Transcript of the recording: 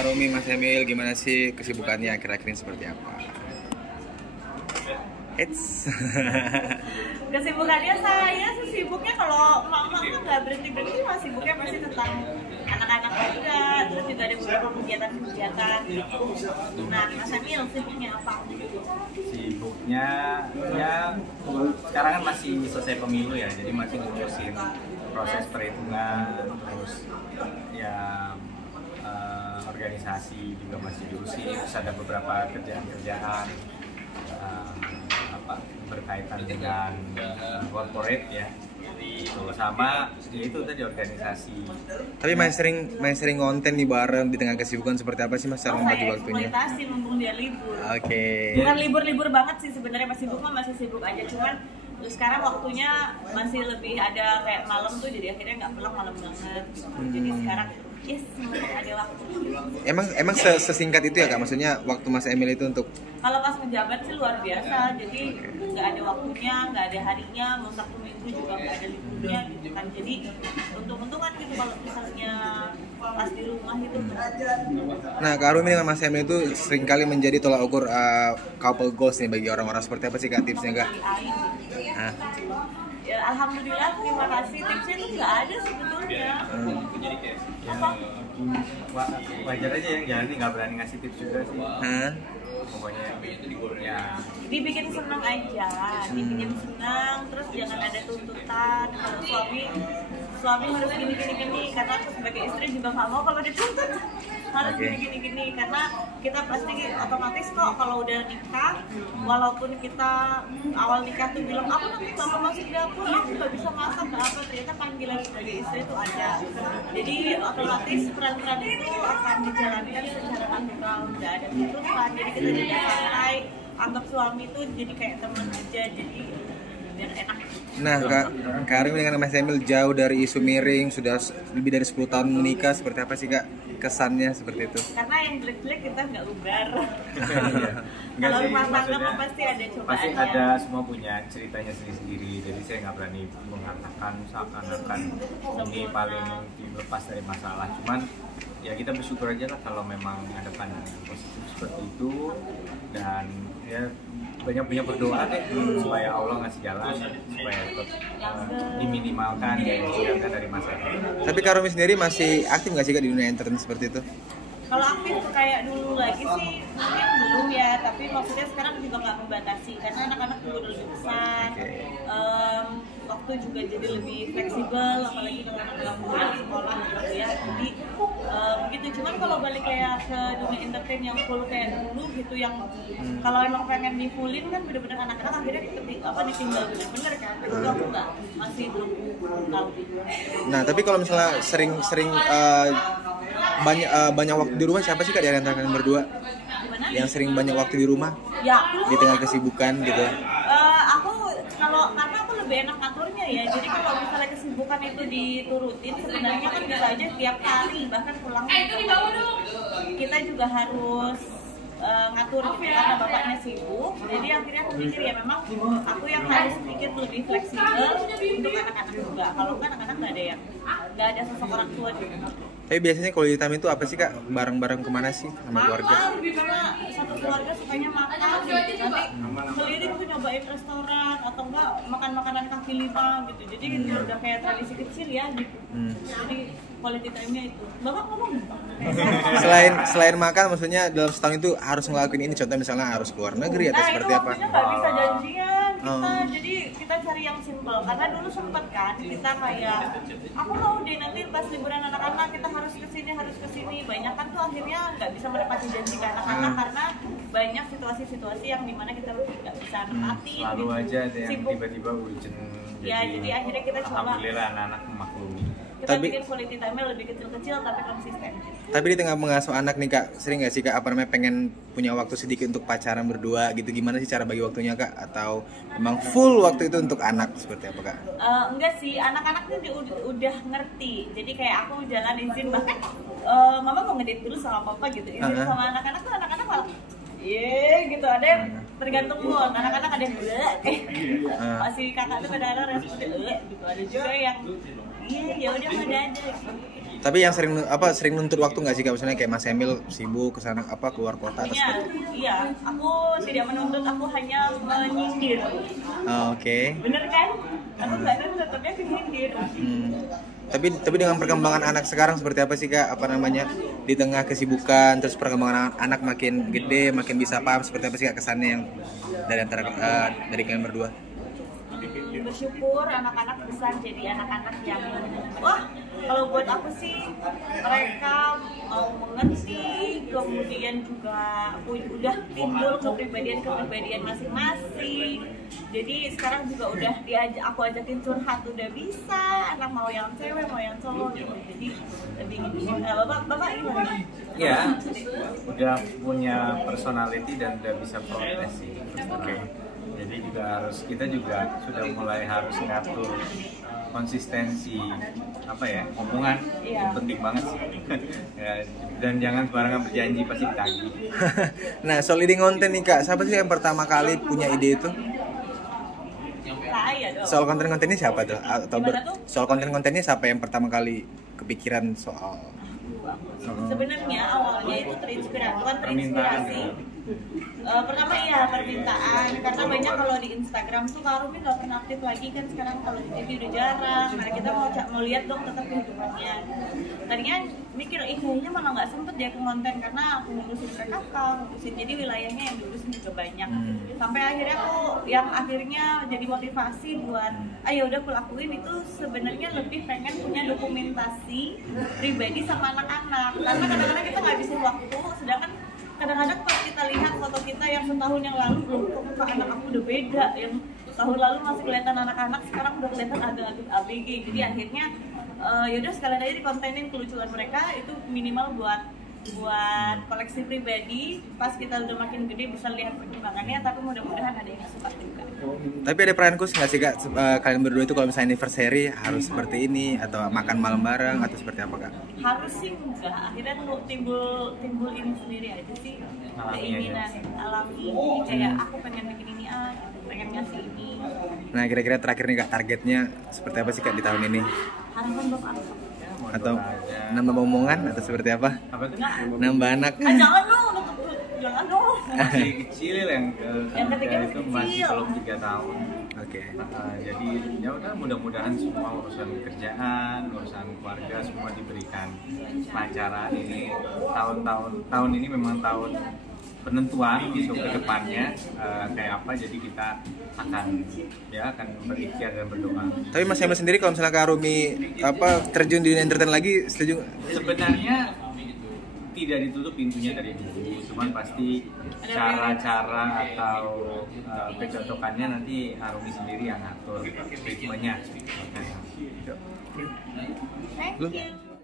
Kak Romi, Mas Emil, gimana sih kesibukannya akhir-akhir ini seperti apa? Kesibukannya saya sih sibuknya kalau mama tuh nggak berhenti masih sibuknya masih tentang anak-anak juga, terus juga ada beberapa kegiatan gitu. Nah, Mas Emil sibuknya apa? Sibuknya ya sekarang kan masih selesai pemilu ya, jadi masih ngurusin proses perhitungan, terus ya organisasi juga masih diurusin, terus ada beberapa kerjaan-kerjaan berkaitan dengan corporate ya, sama ya itu tadi organisasi. Tapi main sering konten nih bareng di tengah kesibukan seperti apa sih Mas cara membagi waktunya? Eksploitasi mumpung dia libur. Oke. Bukan libur banget sih sebenarnya, masih sibuk aja, cuman sekarang waktunya masih lebih ada kayak malam tuh, jadi akhirnya nggak pulang malam banget gitu. Jadi sekarang yes, ada waktu. Emang sesingkat itu ya Kak? Maksudnya waktu Mas Emil itu untuk kalau pas menjabat sih luar biasa, jadi nggak ada waktunya, nggak ada harinya, mau Sabtu Minggu juga nggak ada liburnya gitu kan. Jadi untung-untungan gitu kalau misalnya pas di rumah itu. Nah, Kak Rumi dengan Mas Emil itu seringkali menjadi tolak ukur couple goals nih bagi orang-orang. Seperti apa sih Kak tipsnya Kak? Ya, alhamdulillah, terima kasih. Tipsnya itu nggak ada sebetulnya. Wajar aja yang jalan ini nggak berani ngasih tips juga sih. Pokoknya ya dibikin senang aja, dibikin senang, terus jangan ada tuntutan. Kalau suami harus gini karena aku sebagai istri juga nggak mau kalau dituntut harus gini karena kita pasti otomatis kok kalau udah nikah, walaupun kita awal nikah tuh bilang aku nanti nggak mau masuk dapur, aku nggak bisa masak nggak apa, ternyata panggilan sebagai istri itu ada. Jadi otomatis peran-peran itu akan dijalankan secara natural, nggak ada tuntutan. Jadi kita juga santai, anggap suami itu jadi kayak teman aja, jadi biar enak. Nah, Kak Rumi dengan Mas Emil jauh dari isu miring, sudah lebih dari 10 tahun menikah, seperti apa sih Kak kesannya seperti itu? Karena yang jelek-jelek kita nggak ubar. Nggak Kalau sih, rumah tangga maksudnya pasti ada cobaannya. pasti ada, semua punya ceritanya sendiri-sendiri, jadi saya nggak berani mengatakan seakan-akan ini paling dilepas dari masalah. Cuman ya kita bersyukur aja lah kalau memang ada pandangan positif seperti itu, dan ya banyak berdoa deh supaya Allah ngasih jalan supaya tetap diminimalkan dan dihindarkan dari masalah. Tapi Kak Rumi sendiri masih aktif nggak sih Kak di dunia entertain seperti itu? Kalau aktif kayak dulu lagi sih mungkin belum ya, tapi maksudnya sekarang juga nggak membatasi karena anak-anak juga udah lebih besar, waktu juga jadi lebih fleksibel, apalagi kalau anak-anak muda sekolah gitu ya. Jadi begitu. Cuman kalau balik kayak ke dunia entertain yang full kayak dulu gitu, yang kalau emang pengen di fullin kan bener-bener anak-anak akhirnya ditinggal bener-bener kan. Itu aku nggak, masih belum tahu. Nah, tapi kalau misalnya sering banyak waktu di rumah, siapa sih Kak di antara kalian berdua? Gimana? Yang sering banyak waktu di rumah? Ya, Di tengah kesibukan gitu. aku karena aku lebih enak ngaturnya ya. Jadi kalau misalnya kesibukan itu diturutin, sebenarnya kan bisa aja tiap hari, bahkan pulang kita juga harus ngatur gitu karena bapaknya sibuk. Jadi akhirnya aku pikir ya memang aku yang harus sedikit lebih fleksibel untuk anak-anak juga. Kalau kan anak-anak nggak ada sosok orang tua di rumah. Tapi biasanya kalau time itu apa sih Kak? Bareng-bareng kemana sih sama keluarga? Lebih karena satu keluarga sukanya makan gitu. Nanti keliling tuh nyobain restoran atau enggak makan makanan kaki lima gitu. Jadi udah kayak tradisi kecil ya gitu. Jadi quality time-nya itu. Bapak ngomong Selain makan, maksudnya dalam setahun itu harus ngelakuin ini, contoh misalnya harus keluar negeri atau seperti apa? Nah itu waktunya nggak bisa janjian kita, jadi kita cari yang simple. Karena dulu sempet kan kita kayak aku mau deh nanti pas liburan anak-anak kita harus kesini. Banyak kan tuh akhirnya nggak bisa menepati janji ke anak-anak karena banyak situasi-situasi yang dimana kita nggak bisa menepati. Selalu gitu. aja ada yang Sibuk. tiba-tiba urgent. Ya jadi akhirnya kita coba. Alhamdulillah anak-anak memaklumi. Kita bikin quality time-nya lebih kecil-kecil tapi konsisten. Tapi di tengah mengasuh anak nih Kak, sering nggak sih Kak pengen punya waktu sedikit untuk pacaran berdua gitu? Gimana sih cara bagi waktunya Kak? Atau memang full waktu itu untuk anak seperti apa Kak? Enggak sih, anak-anak tuh udah ngerti. Jadi kayak aku jalan izin, bahkan mama mau ngedate dulu sama papa gitu. Izin sama anak-anak tuh anak-anak malah gitu, ada yang tergantung mood. Anak-anak ada yang masih kakak tuh kadang-kadang responnya gitu. Ada juga yang ya udah ada gitu. Tapi yang sering nuntut waktu nggak sih kak? Misalnya kayak Mas Emil sibuk kesana keluar kota atau seperti. Iya, aku tidak menuntut, aku hanya menyindir. Oke. Bener kan? Aku nggak nuntut, tapi aku menyindir. Tapi dengan perkembangan anak sekarang seperti apa sih kak? Apa namanya, di tengah kesibukan terus perkembangan anak makin gede, makin bisa paham, seperti apa sih kak kesannya yang dari kalian berdua? Bersyukur anak-anak besar jadi anak-anak yang wah, kalau buat aku sih mereka mau mengerti, kemudian juga udah timbul kepribadian masing-masing. Jadi sekarang juga udah aku ajakin curhat udah bisa, anak mau yang cewek mau yang cowok gitu. Jadi lebih bapak gimana? Ya, udah punya personality dan udah bisa protes sih. Oke. Jadi kita juga sudah mulai harus ngatur konsistensi omongan. Iya. Penting banget sih. Ya, dan jangan sembarangan berjanji pasti ditagih. Nah, soal ide konten nih kak, siapa sih yang pertama kali punya ide itu? Saya dong. Soal konten-kontennya siapa tuh? Soal konten-kontennya siapa yang pertama kali kepikiran soal? Sebenarnya awalnya itu terinspirasi. Pertama ya permintaan, karena banyak kalau di Instagram tuh Kak Rumi nggak pernah aktif lagi kan sekarang, kalau di TV udah jarang. Nah kita mau lihat dong tetap kehidupannya. Tadinya mikir kayaknya malah nggak sempet dia ke konten karena aku ngurusin PKK, jadi wilayahnya yang diurusin juga banyak. Sampai akhirnya akhirnya jadi motivasi buat ayo udah aku lakuin itu sebenarnya lebih pengen punya dokumentasi pribadi sama anak-anak, karena kadang-kadang kita nggak bisa waktu, sedangkan kadang-kadang pas kita lihat foto kita yang setahun yang lalu kok muka anak aku udah beda, yang tahun lalu masih kelihatan anak-anak sekarang udah kelihatan agak ABG. Jadi akhirnya yaudah sekalian aja dikontenin kelucuan mereka, itu minimal buat koleksi pribadi. Pas kita udah makin gede bisa lihat perkembangannya, tapi mudah-mudahan ada yang suka juga. Tapi ada peran khusus nggak sih kak, kalian berdua itu kalau misalnya anniversary harus seperti ini atau makan malam bareng atau seperti apa kak? Harus sih enggak, akhirnya timbul ini sendiri aja sih, keinginan alami. Kayak aku pengen bikin ini pengen ngasih ini. Nah kira-kira terakhir nih kak, targetnya seperti apa sih kak di tahun ini? Harapan bapak apa? Atau nambah omongan atau seperti apa? Apa tuh? Nambah anak? Jangan dong, jangan dong. Masih kecil yang ketiga itu masih kecil. belum 3 tahun. Oke. Jadi ya udah, mudah-mudahan semua urusan kerjaan, urusan keluarga semua diberikan kelancaran. Ini tahun ini memang tahun penentuan untuk kedepannya kayak apa, jadi kita akan berikhtiar dan berdoa. Tapi Mas Emil sendiri kalau misalnya Kak Rumi terjun di entertain lagi, setuju? Sebenarnya tidak ditutup pintunya dari dulu, cuman pasti cara-cara atau kecocokannya nanti Arumi sendiri yang ngatur ritmenya. Thank you.